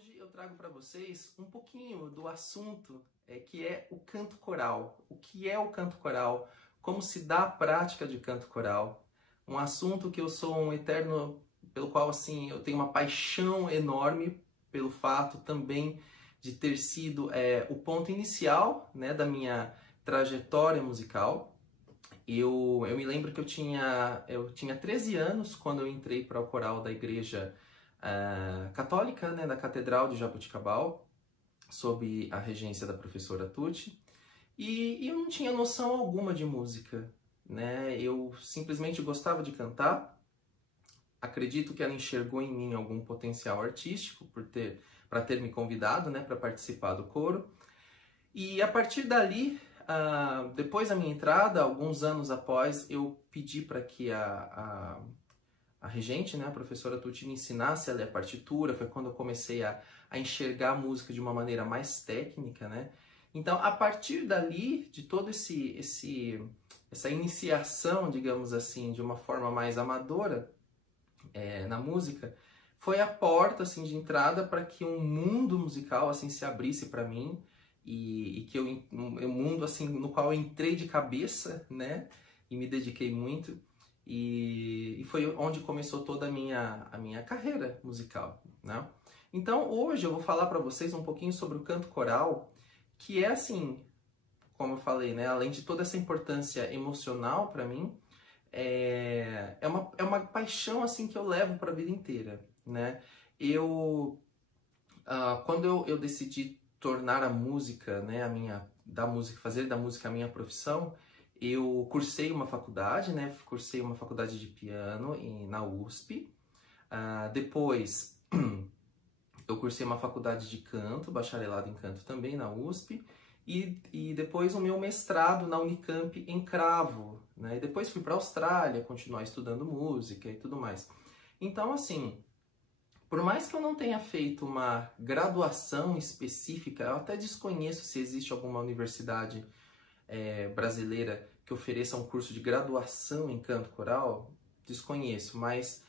Hoje eu trago para vocês um pouquinho do assunto que é o canto coral. O que é o canto coral? Como se dá a prática de canto coral? Um assunto que eu sou um eterno, pelo qual assim eu tenho uma paixão enorme pelo fato também de ter sido o ponto inicial, né, da minha trajetória musical. Eu me lembro que eu tinha 13 anos quando eu entrei para o coral da igreja católica, né, da Catedral de Jaboticabal, sob a regência da professora Tucci, e eu não tinha noção alguma de música, né? Eu simplesmente gostava de cantar. Acredito que ela enxergou em mim algum potencial artístico para ter me convidado, né, para participar do coro. E a partir dali, depois da minha entrada, alguns anos após, eu pedi para que a regente, né, a professora Tucci, me ensinasse a ler a partitura. Foi quando eu comecei a enxergar a música de uma maneira mais técnica, né? Então, a partir dali, de todo essa iniciação, digamos assim, de uma forma mais amadora na música, foi a porta assim de entrada para que um mundo musical assim se abrisse para mim e que um mundo assim no qual eu entrei de cabeça, né? E me dediquei muito. E foi onde começou toda a minha carreira musical, né? Então hoje eu vou falar para vocês um pouquinho sobre o canto coral, que é assim, como eu falei, né? Além de toda essa importância emocional para mim, é uma paixão assim que eu levo para a vida inteira, né? Quando eu decidi tornar a música, né, fazer da música a minha profissão, eu cursei uma faculdade, né? Cursei uma faculdade de piano na USP. Depois eu cursei uma faculdade de canto, bacharelado em canto também na USP. E depois o meu mestrado na Unicamp em cravo, né? E depois fui para a Austrália continuar estudando música e tudo mais. Então, assim, por mais que eu não tenha feito uma graduação específica, eu até desconheço se existe alguma universidade brasileira que ofereça um curso de graduação em canto coral, desconheço, mas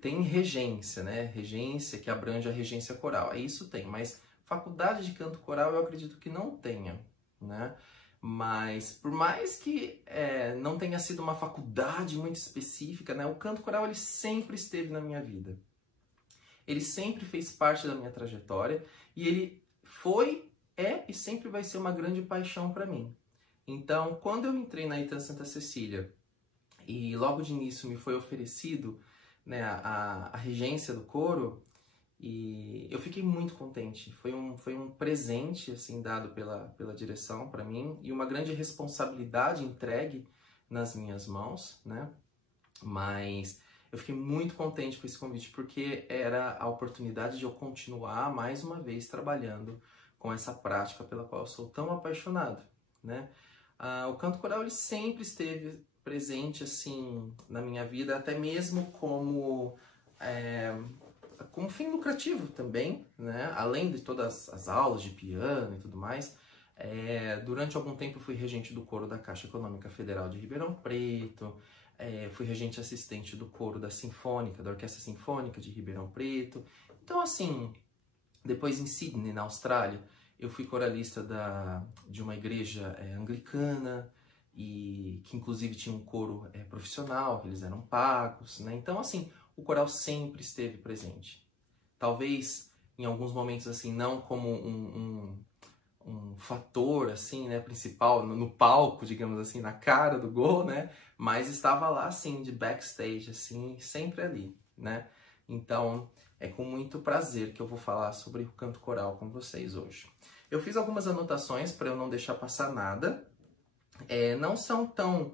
tem regência, né? Regência que abrange a regência coral, isso tem, mas faculdade de canto coral eu acredito que não tenha, né? Mas por mais que não tenha sido uma faculdade muito específica, né? O canto coral ele sempre esteve na minha vida. Ele sempre fez parte da minha trajetória e ele e sempre vai ser uma grande paixão para mim. Então, quando eu entrei na Itan Santa Cecília e logo de início me foi oferecido, né, a regência do coro, e eu fiquei muito contente. Foi um presente assim dado pela direção para mim e uma grande responsabilidade entregue nas minhas mãos, né? Mas eu fiquei muito contente com esse convite porque era a oportunidade de eu continuar mais uma vez trabalhando com essa prática pela qual eu sou tão apaixonado, né? O canto coral ele sempre esteve presente assim na minha vida, até mesmo como fim lucrativo também, né? Além de todas as aulas de piano e tudo mais. Durante algum tempo eu fui regente do coro da Caixa Econômica Federal de Ribeirão Preto, fui regente assistente do coro da Orquestra Sinfônica de Ribeirão Preto. Então, assim, depois em Sydney, na Austrália, eu fui coralista de uma igreja anglicana, e que inclusive tinha um coro profissional, eles eram pagos, né? Então, assim, o coral sempre esteve presente. Talvez em alguns momentos assim, não como um fator assim, né, principal no palco, digamos assim, na cara do gol, né? Mas estava lá assim, de backstage, assim, sempre ali, né? Então, é com muito prazer que eu vou falar sobre o canto coral com vocês hoje. Eu fiz algumas anotações para eu não deixar passar nada. Não são tão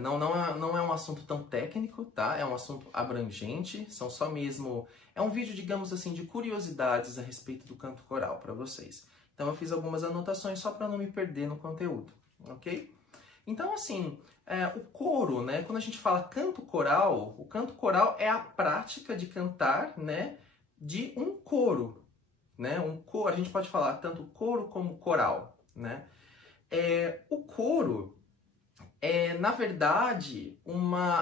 não é um assunto tão técnico, tá? É um assunto abrangente, são só mesmo... É um vídeo, digamos assim, de curiosidades a respeito do canto coral para vocês. Então eu fiz algumas anotações só para não me perder no conteúdo, ok? Então, assim, o coro, né? Quando a gente fala canto coral, o canto coral é a prática de cantar, né? De um coro, né? A gente pode falar tanto coro como coral, né? O coro... na verdade,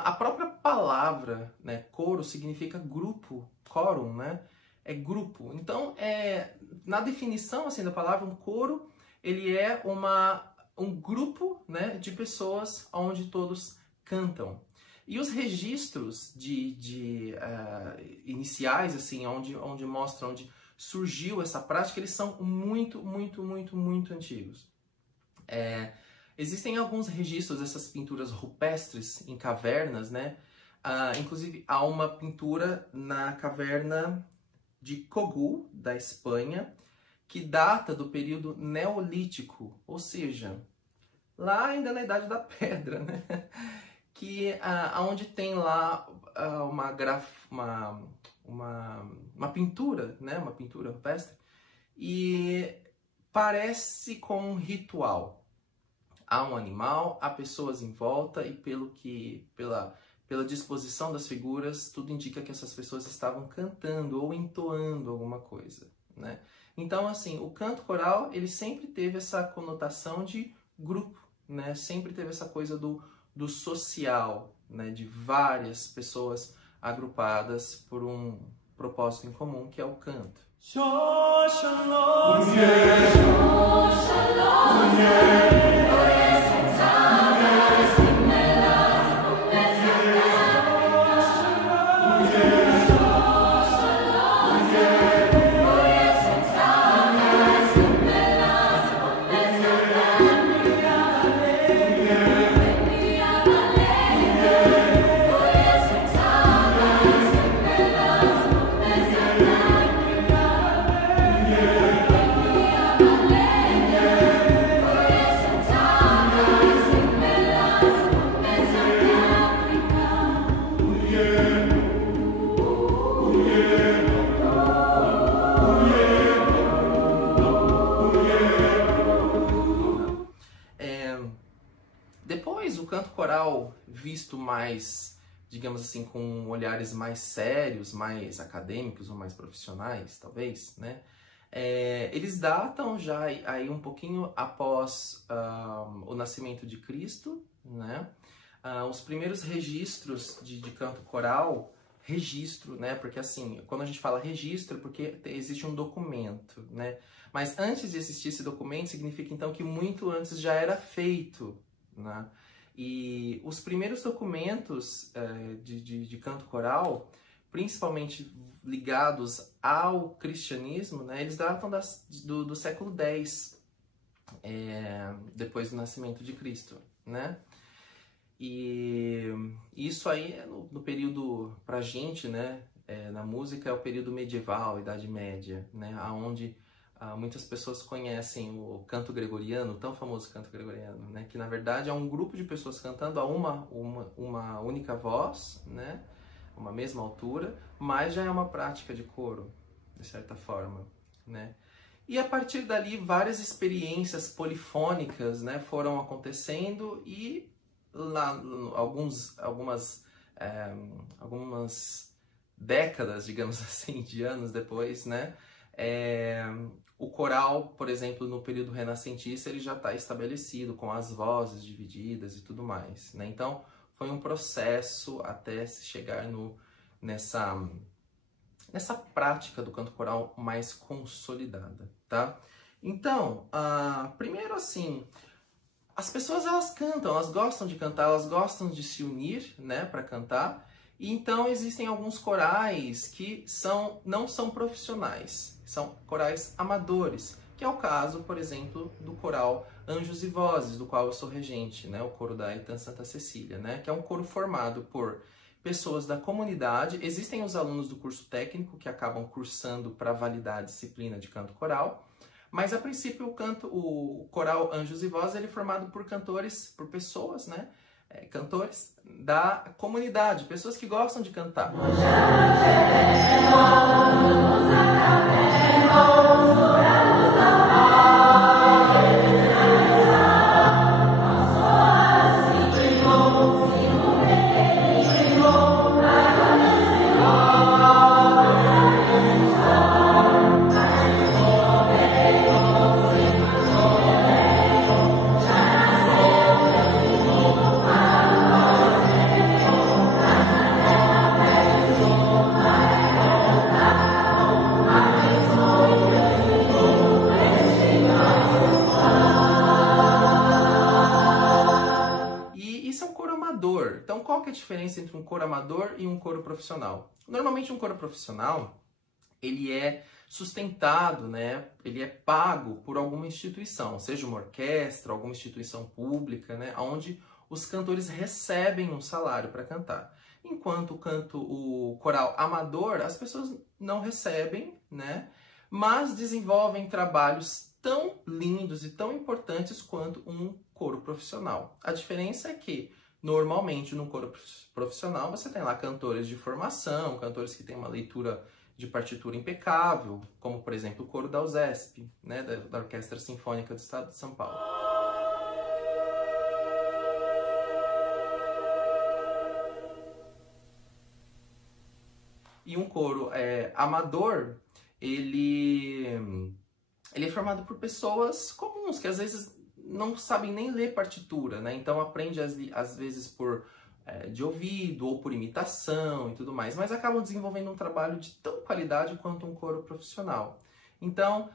a própria palavra, né, coro significa grupo, quórum, né? é grupo. Então, na definição assim da palavra, um coro, ele é um grupo, né, de pessoas onde todos cantam. E os registros iniciais, assim, onde mostram onde surgiu essa prática, eles são muito antigos. Existem alguns registros dessas pinturas rupestres em cavernas, né? Inclusive, há uma pintura na caverna de Cogul, da Espanha, que data do período neolítico, ou seja, lá ainda na Idade da Pedra, né? Que onde tem lá uma pintura, né? Uma pintura rupestre, e parece com um ritual. Há um animal, há pessoas em volta, e pela disposição das figuras, tudo indica que essas pessoas estavam cantando ou entoando alguma coisa, né? Então, assim, o canto coral, ele sempre teve essa conotação de grupo, né? Sempre teve essa coisa do social, né? De várias pessoas agrupadas por um propósito em comum, que é o canto. Depois, o canto coral, visto mais, digamos assim, com olhares mais sérios, mais acadêmicos ou mais profissionais, talvez, né? Eles datam já aí um pouquinho após o nascimento de Cristo, né? Os primeiros registros de canto coral, registro, né? Porque assim, quando a gente fala registro, é porque existe um documento, né? Mas antes de existir esse documento, significa então que muito antes já era feito, né? E os primeiros documentos de canto coral, principalmente ligados ao cristianismo, né, eles datam do século X, depois do nascimento de Cristo, né? E isso aí no período, pra gente, né, na música, é o período medieval, Idade Média, né, onde muitas pessoas conhecem o canto gregoriano, o tão famoso canto gregoriano, né? Que na verdade é um grupo de pessoas cantando a uma única voz, né? Uma mesma altura, mas já é uma prática de coro, de certa forma, né? E a partir dali várias experiências polifônicas, né, foram acontecendo, e lá algumas décadas, digamos assim, de anos depois, né? O coral, por exemplo, no período renascentista, ele já está estabelecido, com as vozes divididas e tudo mais, né? Então, foi um processo até se chegar nessa prática do canto coral mais consolidada, tá? Então, primeiro assim, as pessoas elas cantam, elas gostam de cantar, elas gostam de se unir, né, para cantar. E então existem alguns corais que não são profissionais, são corais amadores, que é o caso, por exemplo, do coral Anjos e Vozes, do qual eu sou regente, né, o coro da Etan Santa Cecília, né, que é um coro formado por pessoas da comunidade. Existem os alunos do curso técnico que acabam cursando para validar a disciplina de canto coral, mas a princípio o coral Anjos e Vozes ele é formado por pessoas, né, cantores da comunidade, pessoas que gostam de cantar. diferença entre um coro amador e um coro profissional? Normalmente um coro profissional, ele é sustentado, né? Ele é pago por alguma instituição, seja uma orquestra, alguma instituição pública, né? Onde os cantores recebem um salário para cantar. Enquanto o coral amador, as pessoas não recebem, né? Mas desenvolvem trabalhos tão lindos e tão importantes quanto um coro profissional. A diferença é que, normalmente, no coro profissional, você tem lá cantores de formação, cantores que têm uma leitura de partitura impecável, como, por exemplo, o coro da USESP, né, da Orquestra Sinfônica do Estado de São Paulo. E um coro amador, ele é formado por pessoas comuns, que às vezes não sabem nem ler partitura, né? Então aprende às vezes de ouvido ou por imitação e tudo mais, mas acabam desenvolvendo um trabalho de tão qualidade quanto um coro profissional. Então,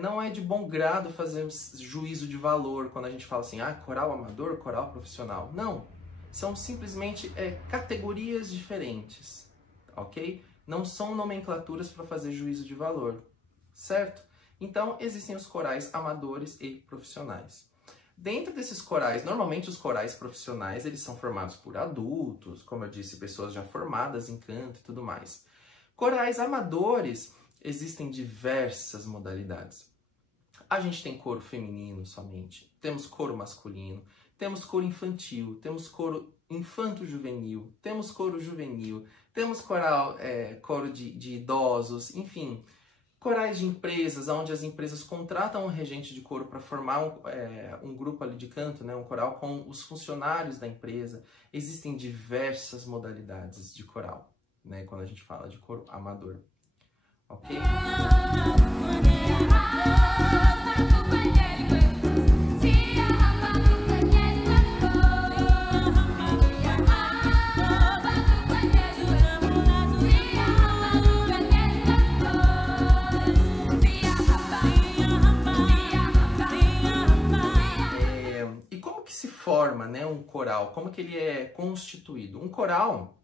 não é de bom grado fazer um juízo de valor quando a gente fala assim, coral amador, coral profissional. Não, são simplesmente categorias diferentes. Ok? Não são nomenclaturas para fazer juízo de valor, certo? Então, existem os corais amadores e profissionais. Dentro desses corais, normalmente os corais profissionais, eles são formados por adultos, como eu disse, pessoas já formadas em canto e tudo mais. Corais amadores, existem diversas modalidades. A gente tem coro feminino somente, temos coro masculino, temos coro infantil, temos coro infanto-juvenil, temos coro juvenil, temos coro de idosos, enfim, corais de empresas, onde as empresas contratam um regente de coro para formar um grupo ali de canto, né, um coral com os funcionários da empresa. Existem diversas modalidades de coral, né, quando a gente fala de coro amador, ok? Forma, né, um coral, como que ele é constituído? Um coral,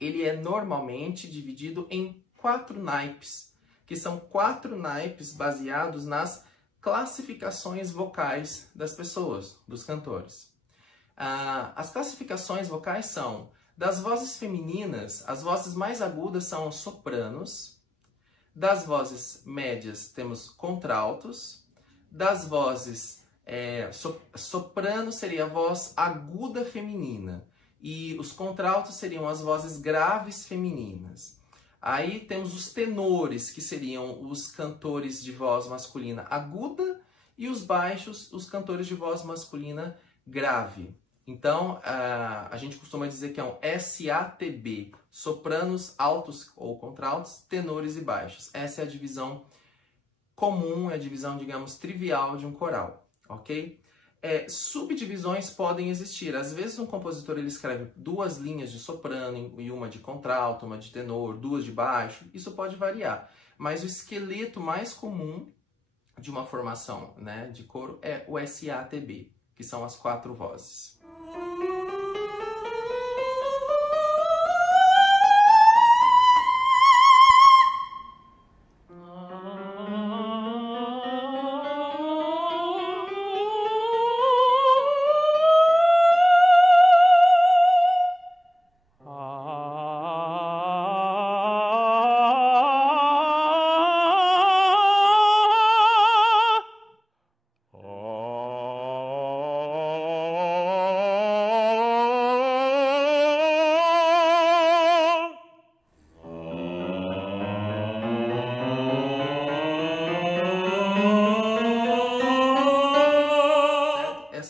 ele é normalmente dividido em 4 naipes, que são 4 naipes baseados nas classificações vocais das pessoas, dos cantores. As classificações vocais são, das vozes femininas, as vozes mais agudas são os sopranos, das vozes médias temos contraltos, das vozes soprano seria a voz aguda feminina e os contraltos seriam as vozes graves femininas. Aí temos os tenores, que seriam os cantores de voz masculina aguda, e os baixos, os cantores de voz masculina grave. Então, a gente costuma dizer que é um SATB, sopranos, altos ou contraltos, tenores e baixos. Essa é a divisão comum, é a divisão, digamos, trivial de um coral. Ok? Subdivisões podem existir. Às vezes um compositor ele escreve 2 linhas de soprano e uma de contralto, uma de tenor, 2 de baixo. Isso pode variar. Mas o esqueleto mais comum de uma formação, né, de coro é o SATB, que são as 4 vozes.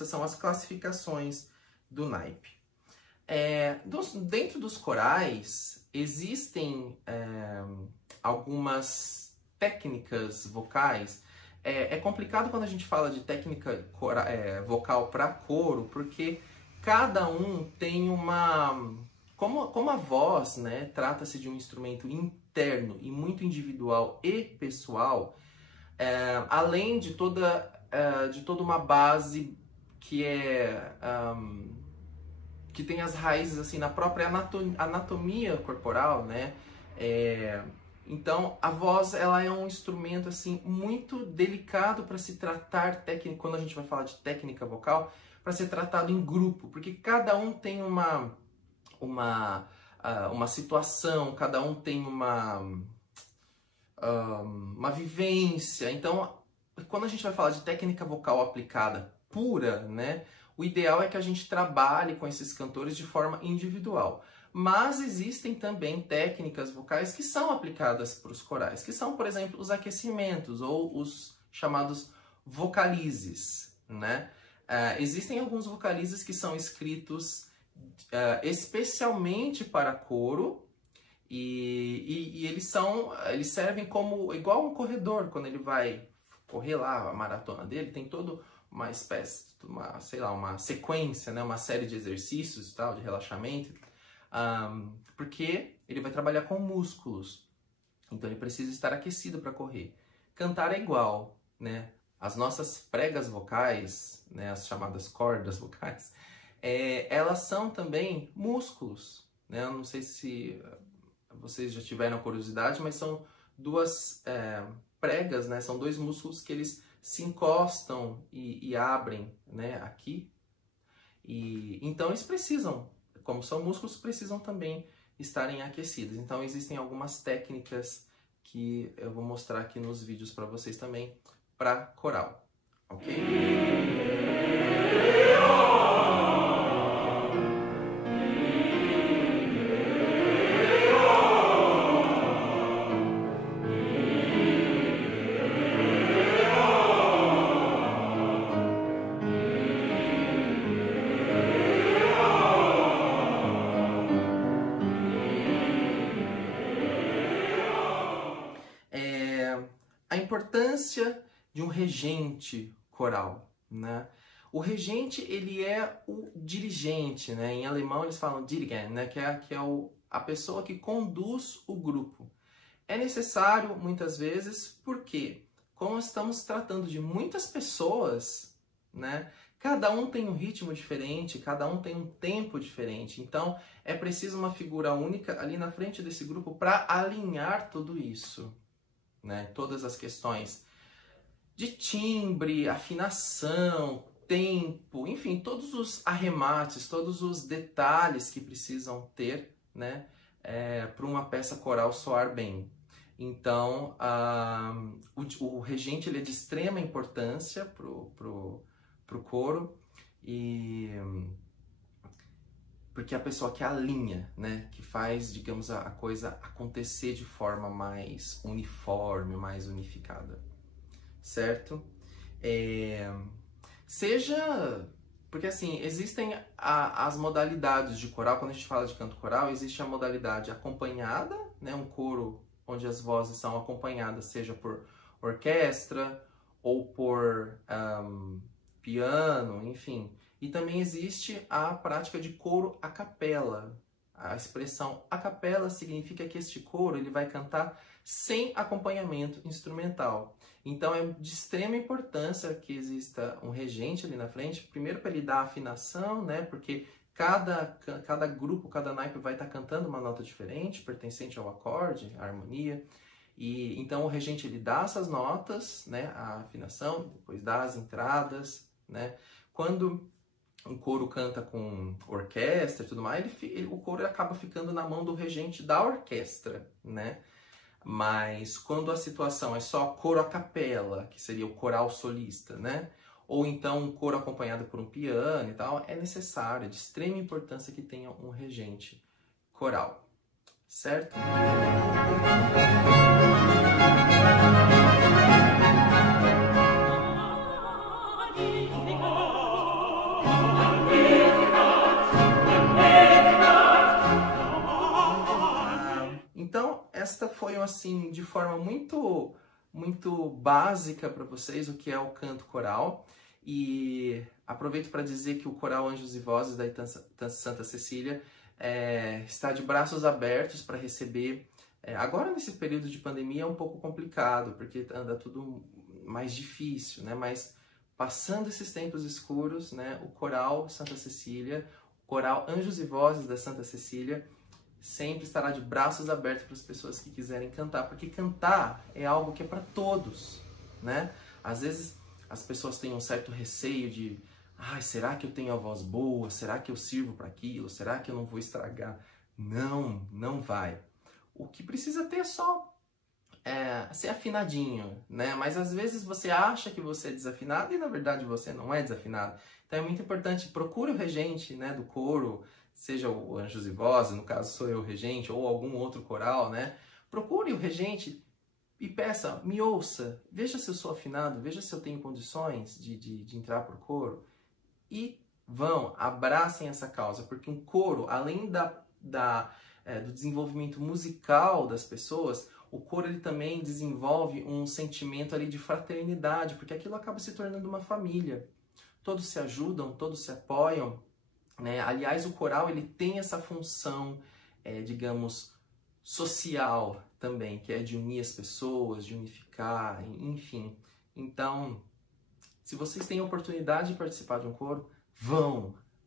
São as classificações do naipe. Dentro dos corais existem algumas técnicas vocais. É complicado quando a gente fala de técnica vocal para coro, porque cada um tem uma... Como a voz, né, trata-se de um instrumento interno e muito individual e pessoal, além de toda uma base que é que tem as raízes assim na própria anatomia corporal, né? Então a voz ela é um instrumento assim muito delicado para se tratar quando a gente vai falar de técnica vocal, para ser tratado em grupo, porque cada um tem uma situação, cada um tem uma vivência. Então, quando a gente vai falar de técnica vocal aplicada pura, né, o ideal é que a gente trabalhe com esses cantores de forma individual. Mas existem também técnicas vocais que são aplicadas para os corais, que são, por exemplo, os aquecimentos ou os chamados vocalizes, né? Existem alguns vocalizes que são escritos especialmente para coro e eles servem como igual um corredor. Quando ele vai correr lá a maratona dele, tem todo uma espécie, uma sequência, né? Uma série de exercícios, tal, de relaxamento, porque ele vai trabalhar com músculos, então ele precisa estar aquecido para correr. Cantar é igual, né? As nossas pregas vocais, né? As chamadas cordas vocais, elas são também músculos, né? Eu não sei se vocês já tiveram curiosidade, mas são duas pregas, né? São dois músculos que eles se encostam e abrem, né? Aqui. E então eles precisam, como são músculos, precisam também estarem aquecidos. Então existem algumas técnicas que eu vou mostrar aqui nos vídeos para vocês também para coral, ok? A importância de um regente coral, né? O regente, ele é o dirigente, né? Em alemão eles falam Dirigent, né? Que é a pessoa que conduz o grupo. É necessário, muitas vezes, porque como estamos tratando de muitas pessoas, né? Cada um tem um ritmo diferente, cada um tem um tempo diferente. Então, é preciso uma figura única ali na frente desse grupo para alinhar tudo isso, né? Todas as questões de timbre, afinação, tempo, enfim, todos os arremates, todos os detalhes que precisam ter, né, para uma peça coral soar bem. Então, o regente ele é de extrema importância pro coro, porque é a pessoa que alinha, né, que faz, digamos, a coisa acontecer de forma mais uniforme, mais unificada, certo? Porque assim, existem as modalidades de coral. Quando a gente fala de canto coral, existe a modalidade acompanhada, né, um coro onde as vozes são acompanhadas, seja por orquestra ou por piano, enfim. E também existe a prática de coro a capela. A expressão a capela significa que este coro ele vai cantar sem acompanhamento instrumental. Então é de extrema importância que exista um regente ali na frente, primeiro para ele dar a afinação, né? Porque cada grupo, cada naipe vai estar cantando uma nota diferente, pertencente ao acorde, à harmonia. E então o regente ele dá essas notas, né? A afinação, depois dá as entradas, né? Quando um coro canta com orquestra e tudo mais, o coro acaba ficando na mão do regente da orquestra, né? Mas quando a situação é só coro a capela, que seria o coral solista, né? Ou então um coro acompanhado por um piano e tal, é necessário, é de extrema importância que tenha um regente coral, certo? Então, esta foi, assim, de forma muito básica para vocês o que é o canto coral. E aproveito para dizer que o Coral Anjos e Vozes da Itança Santa Cecília está de braços abertos para receber. Agora, nesse período de pandemia, é um pouco complicado, porque anda tudo mais difícil, né? Mas passando esses tempos escuros, né, o Coral Santa Cecília, Coral Anjos e Vozes da Santa Cecília sempre estará de braços abertos para as pessoas que quiserem cantar, porque cantar é algo que é para todos, né? Às vezes as pessoas têm um certo receio de, será que eu tenho a voz boa? Será que eu sirvo para aquilo? Será que eu não vou estragar? Não, não vai. O que precisa ter é só ser afinadinho, né? Mas às vezes você acha que você é desafinado e na verdade você não é desafinado. Então é muito importante, procure o regente, né, do coro, seja o Anjos e Vozes, no caso sou eu o regente, ou algum outro coral, né? Procure o regente e peça, me ouça, veja se eu sou afinado, veja se eu tenho condições de entrar pro coro. E abracem essa causa, porque um coro, além do desenvolvimento musical das pessoas, o coro ele também desenvolve um sentimento ali de fraternidade, porque aquilo acaba se tornando uma família. Todos se ajudam, todos se apoiam, né? Aliás, o coral ele tem essa função, digamos, social também, que é de unir as pessoas, de unificar, enfim. Então, se vocês têm a oportunidade de participar de um coro,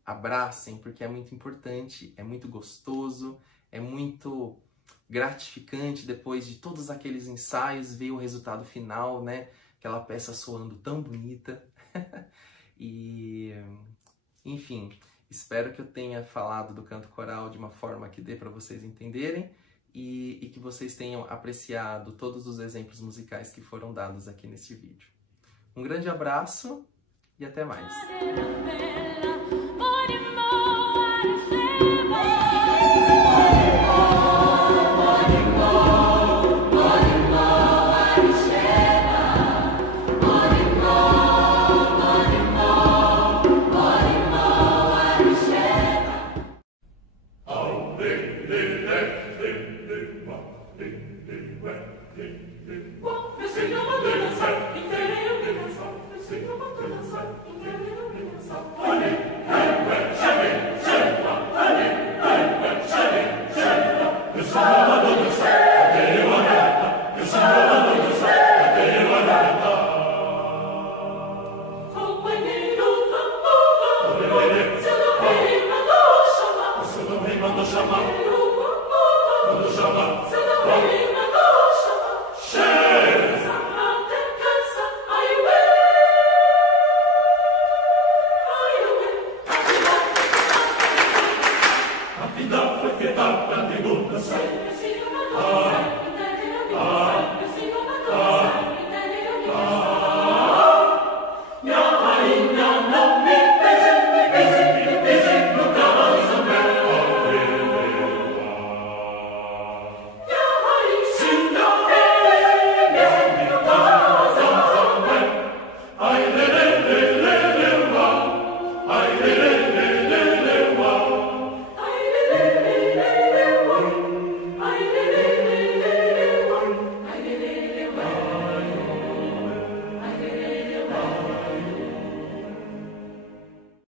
abracem, porque é muito importante, é muito gostoso, é muito gratificante depois de todos aqueles ensaios ver o resultado final, né? Aquela peça soando tão bonita. E, enfim, espero que eu tenha falado do canto coral de uma forma que dê para vocês entenderem e que vocês tenham apreciado todos os exemplos musicais que foram dados aqui nesse vídeo. Um grande abraço e até mais!